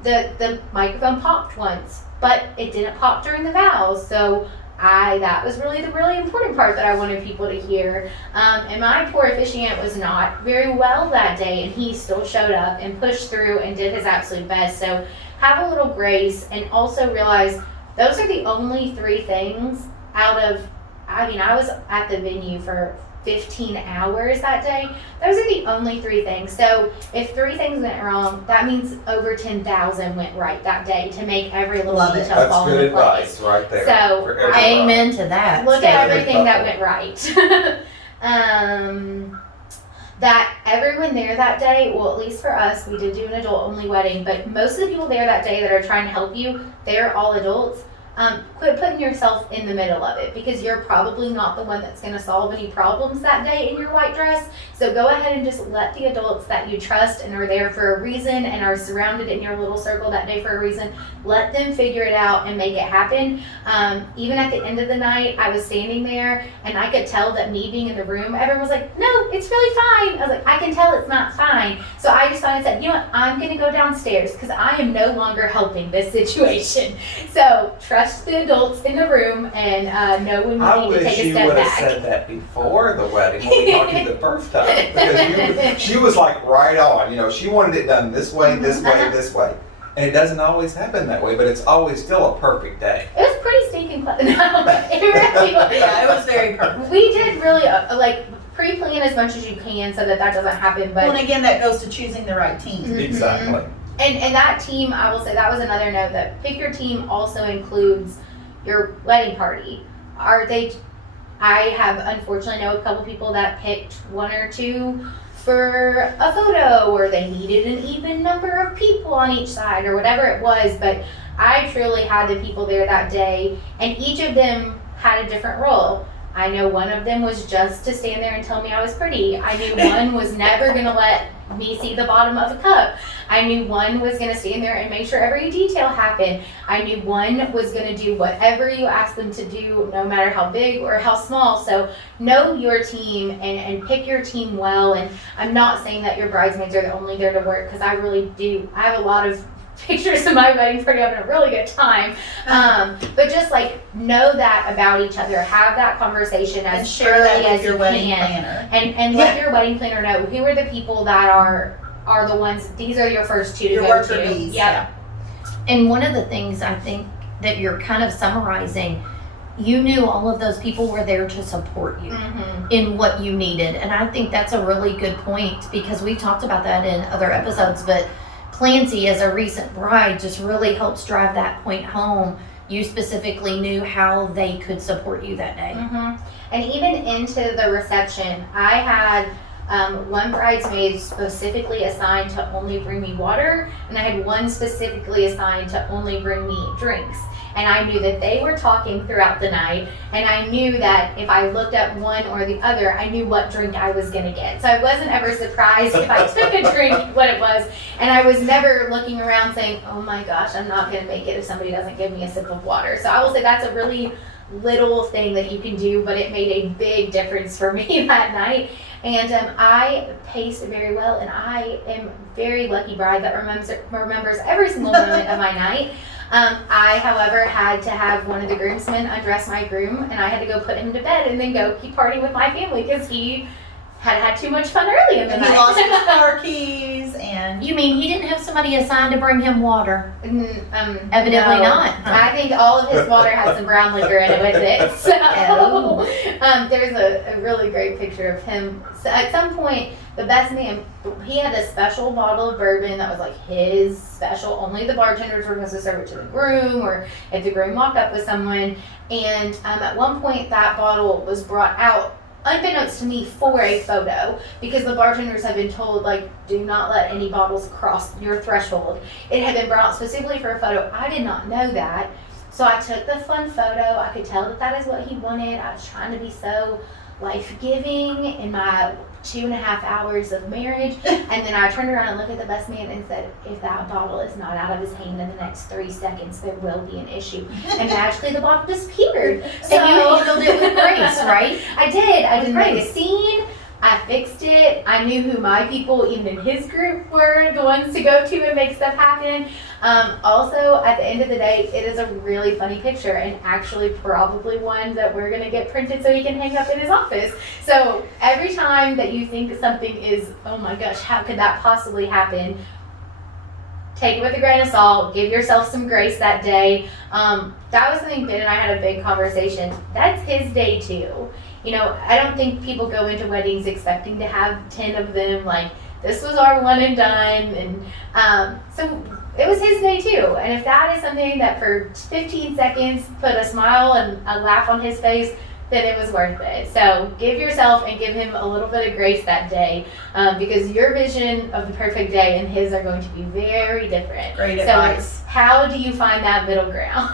the microphone popped once, but it didn't pop during the vows. So that was really the really important part that I wanted people to hear. And my poor officiant was not very well that day, and he still showed up and pushed through and did his absolute best. So have a little grace, and also realize those are the only 3 things out of, I was at the venue for 15 hours that day. Those are the only 3 things. So if 3 things went wrong, that means over 10,000 went right that day to make every little Love it. detail That's fall good into place. advice right there. So, for everybody. Amen to that. Look at statement. everything that went right. That everyone there that day, well, at least for us, we did do an adult only wedding, but most of the people there that day that are trying to help you, they're all adults. Quit putting yourself in the middle of it, because you're probably not the one that's going to solve any problems that day in your white dress. So go ahead and just let the adults that you trust and are there for a reason and are surrounded in your little circle that day for a reason, let them figure it out and make it happen. Even at the end of the night, I was standing there and I could tell that me being in the room, everyone was like, no, it's really fine. I was like, I can tell it's not fine. So I just finally said, you know what, I'm going to go downstairs because I am no longer helping this situation. So trust the adults in the room and know when I you need to wish take a you step would have back. said that before the wedding when we talked to you the first time. Because she was like right on. You know, she wanted it done this way, this way, this way. And it doesn't always happen that way, but it's always still a perfect day. It was pretty stinking close. No, it really was. Yeah, it was very perfect. We did really like pre-plan as much as you can so that doesn't happen. But Well, and again, that goes to choosing the right team. Mhm. Exactly. And that team, I will say that was another note, that pick your team also includes your wedding party. I have unfortunately know a couple people that picked 1 or 2 for a photo, or they needed an even number of people on each side or whatever it was, but I truly had the people there that day and each of them had a different role. I know one of them was just to stand there and tell me I was pretty. I knew one was never gonna let me see the bottom of a cup. I knew one was gonna stand there and make sure every detail happened. I knew one was gonna do whatever you asked them to do, no matter how big or how small. So know your team and pick your team well. And I'm not saying that your bridesmaids are only there to work, because I really do. I have a lot of pictures of my wedding party having a really good time. But just like know that about each other, have that conversation And as share that early with as your you wedding can. planner. And let your wedding planner know who are the people that are the ones, these are your first 2 to Your go worker to. bees. Yep. And one of the things I think that you're kind of summarizing, you knew all of those people were there to support you Mm-hmm. in what you needed. And I think that's a really good point, because we've talked about that in other episodes, but Clancy, as a recent bride, just really helps drive that point home. You specifically knew how they could support you that day. Mm-hmm. And even into the reception, I had one bridesmaid specifically assigned to only bring me water, and I had one specifically assigned to only bring me drinks. And I knew that they were talking throughout the night, and I knew that if I looked at one or the other, I knew what drink I was gonna get. So I wasn't ever surprised if I took a drink, what it was, and I was never looking around saying, oh my gosh, I'm not gonna make it if somebody doesn't give me a sip of water. So I will say that's a really little thing that you can do, but it made a big difference for me that night. And I paced very well, and I am very lucky bride that remembers every single moment of my night. I, however, had to have one of the groomsmen undress my groom, and I had to go put him to bed and then go keep partying with my family because he had too much fun early in the And night. he lost his car keys and You mean he didn't have somebody assigned to bring him water? Evidently No. not. I think all of his water had some brown liquor in it with it. So there's a really great picture of him. So at some point, the best man, he had a special bottle of bourbon that was like his special. Only the bartenders were supposed to serve it to the groom, or if the groom walked up with someone. And at one point, that bottle was brought out, unbeknownst to me, for a photo, because the bartenders had been told, like, do not let any bottles cross your threshold. It had been brought out specifically for a photo. I did not know that. So I took the fun photo. I could tell that that is what he wanted. I was trying to be so life-giving in my 2.5 hours of marriage. And then I turned around and looked at the best man and said, if that bottle is not out of his hand in the next 3 seconds, there will be an issue. And magically the bottle disappeared. So And you handled it with grace, right? I did. I With didn't make a grace. scene. I fixed it. I knew who my people, even in his group, were the ones to go to and make stuff happen. Also, at the end of the day, it is a really funny picture, and actually probably one that we're going to get printed so he can hang up in his office. So every time that you think something is, oh my gosh, how could that possibly happen? Take it with a grain of salt. Give yourself some grace that day. That was something Ben and I had a big conversation. That's his day too. You know, I don't think people go into weddings expecting to have 10 of them. Like, this was our one and done. And so it was his day too. And if that is something that for 15 seconds put a smile and a laugh on his face, then it was worth it. So give yourself and give him a little bit of grace that day, because your vision of the perfect day and his are going to be very different. Great So advice. how do you find that middle ground?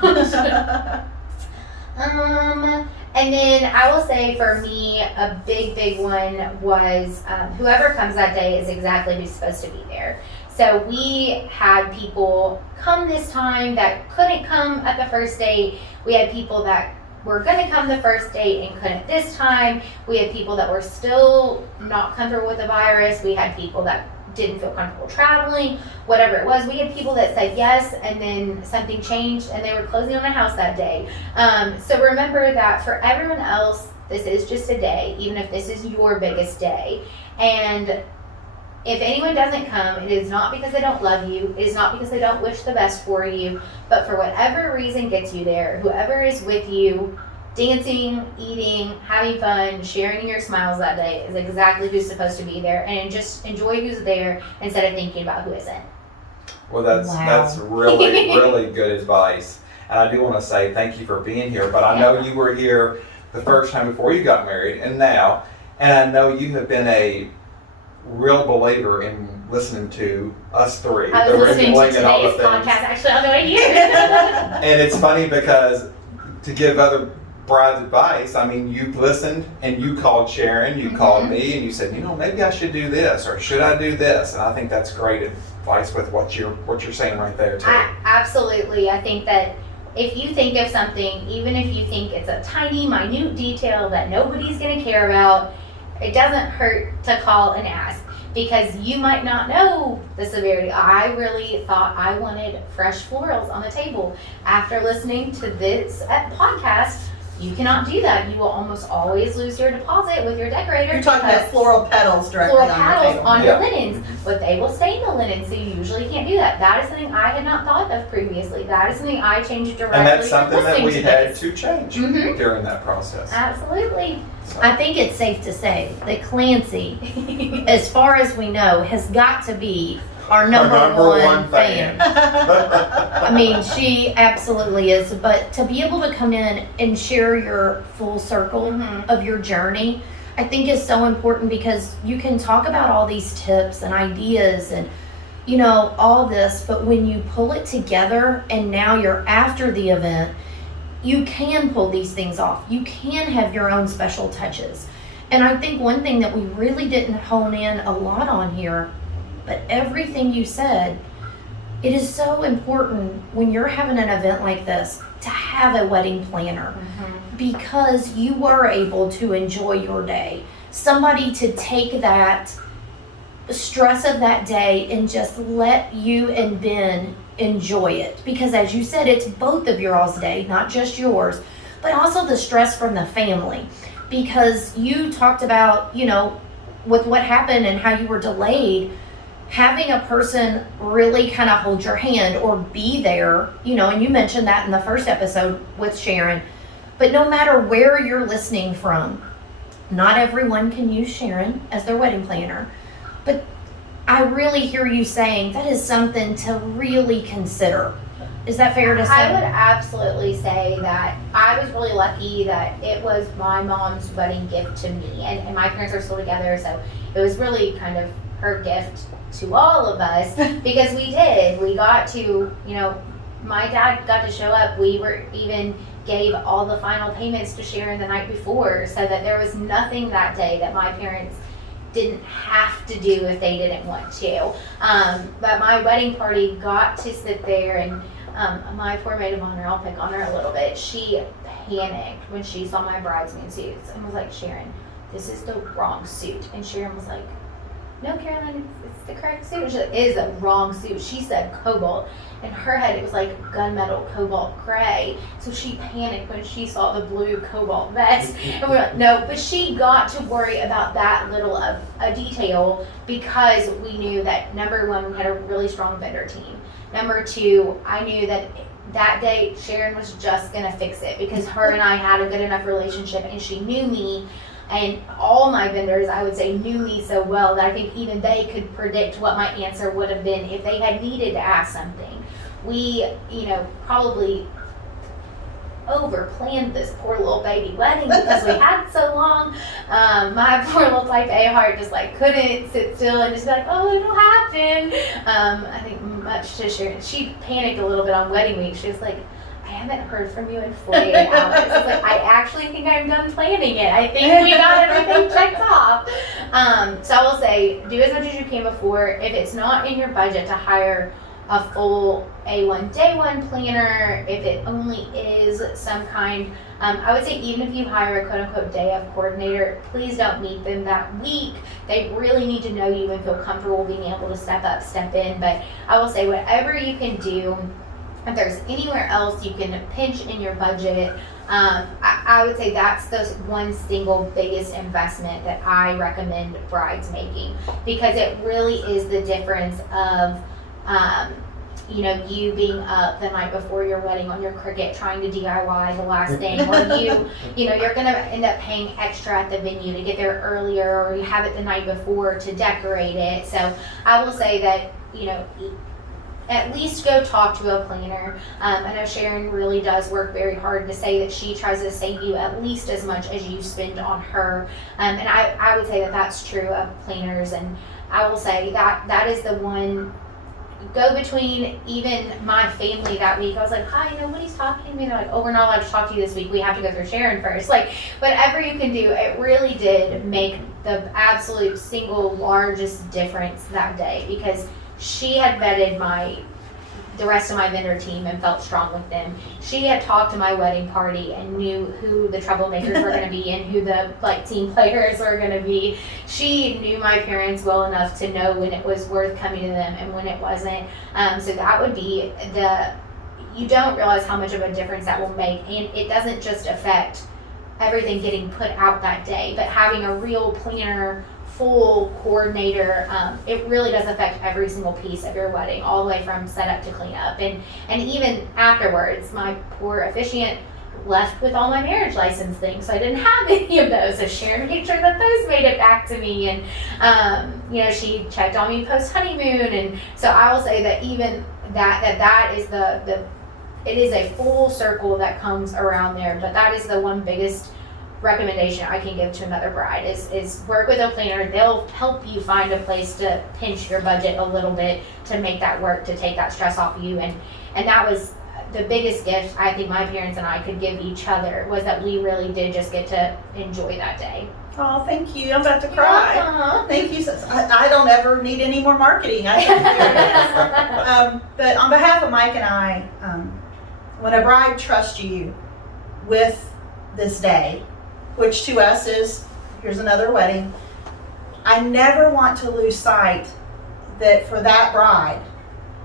And then I will say for me, a big one was whoever comes that day is exactly who's supposed to be there. So we had people come this time that couldn't come at the first date. We had people that were going to come the first date and couldn't this time. We had people that were still not comfortable with the virus. We had people that didn't feel comfortable traveling, whatever it was. We had people that said yes and then something changed and they were closing on a house that day. So remember that for everyone else, this is just a day, even if this is your biggest day. And if anyone doesn't come, it is not because they don't love you. It is not because they don't wish the best for you, but for whatever reason gets you there, whoever is with you, dancing, eating, having fun, sharing your smiles that day is exactly who's supposed to be there, and just enjoy who's there instead of thinking about who isn't. Well, that's really good advice. And I do want to say thank you for being here. But I know you were here the first time before you got married and now. And I know you have been a real believer in listening to us three. I was listening to Bling and all the today's things. podcast actually on the way here. And it's funny because to give other brides advice, I mean, you listened and you called Sharon, you called me, and you said, you know, maybe I should do this or should I do this? And I think that's great advice with what you're saying right there too. Absolutely. I think that if you think of something, even if you think it's a tiny, minute detail that nobody's going to care about, it doesn't hurt to call and ask, because you might not know the severity. I really thought I wanted fresh florals on the table. After listening to this podcast, you cannot do that. You will almost always lose your deposit with your decorator. You're talking about floral petals directly floral on petals the table. on your linens, but they will stain the linen, so you usually can't do that. That is something I had not thought of previously. That is something I changed directly. And that's something from that we listening to had this. to change Mhm. during that process. Absolutely. So, I think it's safe to say that Clancy, as far as we know, has got to be our number one fan. I mean, she absolutely is. But to be able to come in and share your full circle of your journey, I think is so important, because you can talk about all these tips and ideas and, you know, all this, but when you pull it together and now you're after the event, you can pull these things off. You can have your own special touches. And I think one thing that we really didn't hone in a lot on here, but everything you said, it is so important when you're having an event like this to have a wedding planner, because you were able to enjoy your day. Somebody to take that stress of that day and just let you and Ben enjoy it. Because as you said, it's both of your all's day, not just yours, but also the stress from the family. Because you talked about, you know, with what happened and how you were delayed, having a person really kind of hold your hand or be there, you know, and you mentioned that in the first episode with Sharon. But no matter where you're listening from, not everyone can use Sharon as their wedding planner. But I really hear you saying that is something to really consider. Is that fair to say? I would absolutely say that I was really lucky that it was my mom's wedding gift to me, and my parents are still together, so it was really kind of her gift to all of us, because we got to, you know, my dad got to show up. We were even gave all the final payments to Sharon the night before, so that there was nothing that day that my parents didn't have to do if they didn't want to. But my wedding party got to sit there, and my poor maid of honor, I'll pick on her a little bit, she panicked when she saw my bridesmaid suits and was like, Sharon, this is the wrong suit. And Sharon was like, no, Caroline, it's the correct suit. She said, it is the wrong suit. She said cobalt. In her head, it was like gunmetal cobalt gray. So she panicked when she saw the blue cobalt vest. And we're like, no, but she got to worry about that little of a detail, because we knew that, number one, we had a really strong vendor team. Number two, I knew that that day Sharon was just gonna fix it because her and I had a good enough relationship and she knew me, and all my vendors, I would say, knew me so well that I think even they could predict what my answer would have been if they had needed to ask something. We, probably over planned this poor little baby wedding because we had so long. My poor little type A heart just like couldn't sit still and just be like, oh, it'll happen. I think much to Sharon, she panicked a little bit on wedding week. She was like, I haven't heard from you in 48 hours. I was like, I actually think I'm done planning it. I think we got everything checked off. So I will say, do as much as you can before. If it's not in your budget to hire a full A1 day one planner, if it only is some kind, I would say even if you hire a quote unquote day of coordinator, please don't meet them that week. They really need to know you and feel comfortable being able to step up, step in. But I will say whatever you can do, if there's anywhere else you can pinch in your budget, I would say that's the one single biggest investment that I recommend brides making, because it really is the difference of you being up the night before your wedding on your Cricut trying to DIY the last thing, or you're going to end up paying extra at the venue to get there earlier, or you have it the night before to decorate it. So I will say that, at least go talk to a planner. I know Sharon really does work very hard to say that she tries to save you at least as much as you spend on her. And I would say that that's true of planners. And I will say that is the one go between even my family that week. I was like, hi, nobody's talking to me. They're like, oh, we're not allowed to talk to you this week. We have to go through Sharon first. Like, whatever you can do, it really did make the absolute single largest difference that day, because she had vetted the rest of my vendor team and felt strong with them. She had talked to my wedding party and knew who the troublemakers were going to be and who the team players were going to be. She knew my parents well enough to know when it was worth coming to them and when it wasn't. So that would be you don't realize how much of a difference that will make. And it doesn't just affect everything getting put out that day, but having a real planner, full coordinator, it really does affect every single piece of your wedding, all the way from setup to cleanup. And even afterwards, my poor officiant left with all my marriage license things, so I didn't have any of those. So Sharon made sure that those made it back to me, and she checked on me post honeymoon. And so I will say that even that is it is a full circle that comes around there. But that is the one biggest recommendation I can give to another bride is work with a planner. They'll help you find a place to pinch your budget a little bit to make that work, to take that stress off you. And that was the biggest gift I think my parents and I could give each other, was that we really did just get to enjoy that day. Oh, thank you. I'm about to cry. Welcome. Thank you. I don't ever need any more marketing. I think there it is. But on behalf of Mike and I, when a bride trusts you with this day, which to us is, here's another wedding, I never want to lose sight that for that bride,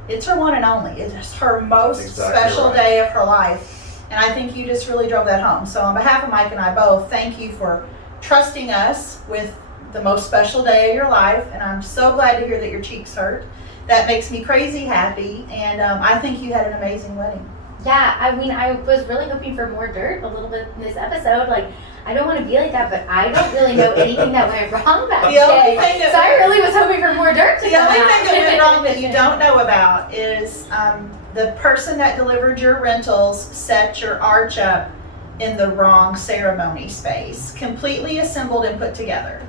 it's her one and only. It's her most special day of her life. And I think you just really drove that home. So on behalf of Mike and I both, thank you for trusting us with the most special day of your life. And I'm so glad to hear that your cheeks hurt. That makes me crazy happy. And I think you had an amazing wedding. Yeah, I mean, I was really hoping for more dirt a little bit in this episode. I don't want to be like that, but I don't really know anything that went wrong that day. So I really was hoping for more dirt to come out. The only thing that went wrong that you don't know about is the person that delivered your rentals set your arch up in the wrong ceremony space, completely assembled and put together.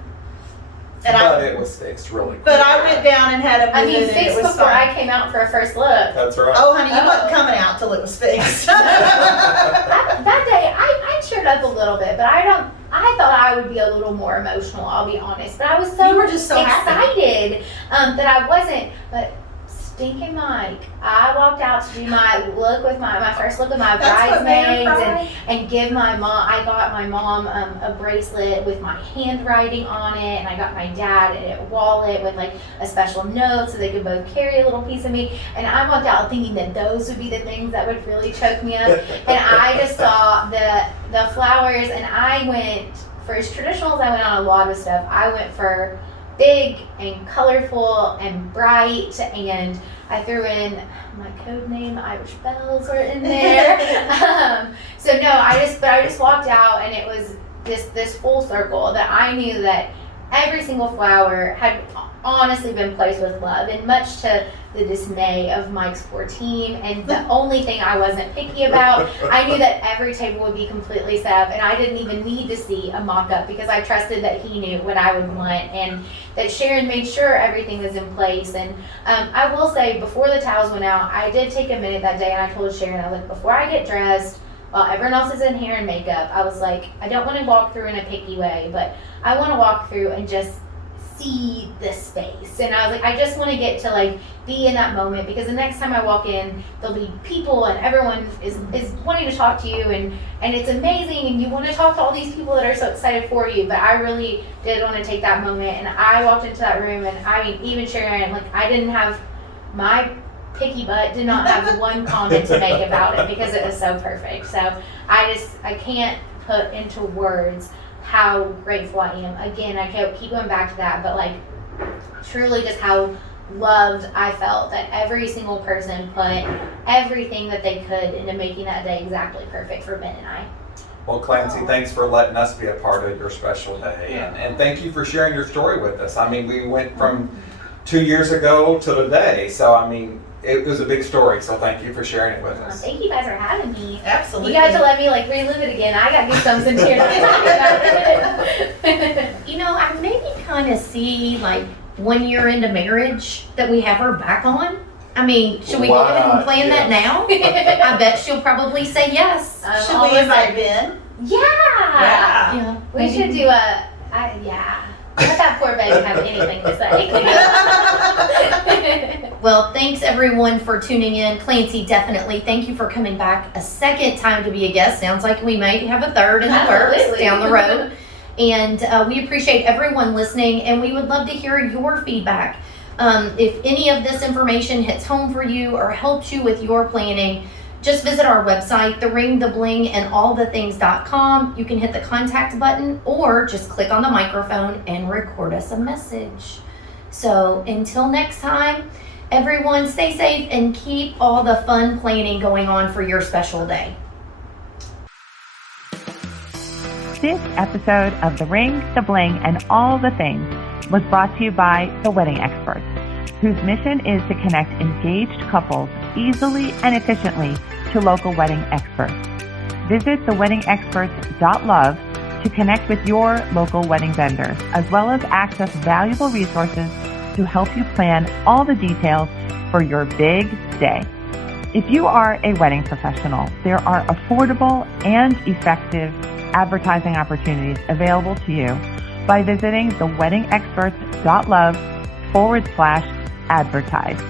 But it was fixed really quick. But I went down and had a visit, and fixed it was before fine. I came out for a first look. That's right. Oh, honey, you wasn't coming out till it was fixed. That day, I cheered up a little bit, but I thought I would be a little more emotional, I'll be honest. But I was so, You were just so excited that I wasn't. But stinking Mike, I walked out to do my look with my first look with my bridesmaids and give my mom, I got my mom a bracelet with my handwriting on it, and I got my dad a wallet with a special note so they could both carry a little piece of me. And I walked out thinking that those would be the things that would really choke me up. And I just saw the flowers, and I went, for as traditional as I went on a lot of stuff, I went for big and colorful and bright, and I threw in my code name, Irish bells were in there. So no, I just walked out, and it was this full circle that I knew that every single flower had honestly been placed with love, and much to the dismay of Mike's poor team. And the only thing I wasn't picky about, I knew that every table would be completely set up, and I didn't even need to see a mock-up because I trusted that he knew what I would want, and that Sharon made sure everything was in place. And I will say, before the towels went out, I did take a minute that day, and I told Sharon, I was like, before I get dressed, while everyone else is in hair and makeup, I was like, I don't want to walk through in a picky way, but I want to walk through and just see the space. And I was like, I just want to get to like be in that moment, because the next time I walk in, there'll be people and everyone is wanting to talk to you, and it's amazing, and you want to talk to all these people that are so excited for you. But I really did want to take that moment, and I walked into that room, and I mean, even Sharon, like, I didn't have, my picky butt did not have one comment to make about it, because it was so perfect. So I can't put into words how grateful I am. Again, I keep going back to that, but like, truly just how loved I felt that every single person put everything that they could into making that day exactly perfect for Ben and I. Well, Clancy, thanks for letting us be a part of your special day, and thank you for sharing your story with us. I mean, we went from 2 years ago to today, so I mean, it was a big story, so thank you for sharing it with us. Thank you guys for having me. Absolutely. You guys will let me like relive it again. I got goosebumps in here talking about it. You know, I maybe kind of see like 1 year into marriage that we have her back on. I mean, should we go ahead and plan that now? I bet she'll probably say yes. Should we invite Ben? Yeah. Yeah. We should do yeah. Let that poor baby have anything to say. Well, thanks everyone for tuning in. Clancy, definitely thank you for coming back a second time to be a guest. Sounds like we might have a third in the works Absolutely. down the road. And we appreciate everyone listening, and we would love to hear your feedback. If any of this information hits home for you or helps you with your planning, just visit our website, theringthebling.com. You can hit the contact button or just click on the microphone and record us a message. So until next time, everyone stay safe and keep all the fun planning going on for your special day. This episode of The Ring, The Bling, and All the Things was brought to you by The Wedding Experts, whose mission is to connect engaged couples easily and efficiently to local wedding experts. Visit theweddingexperts.love to connect with your local wedding vendors, as well as access valuable resources to help you plan all the details for your big day. If you are a wedding professional, there are affordable and effective advertising opportunities available to you by visiting theweddingexperts.love/advertise.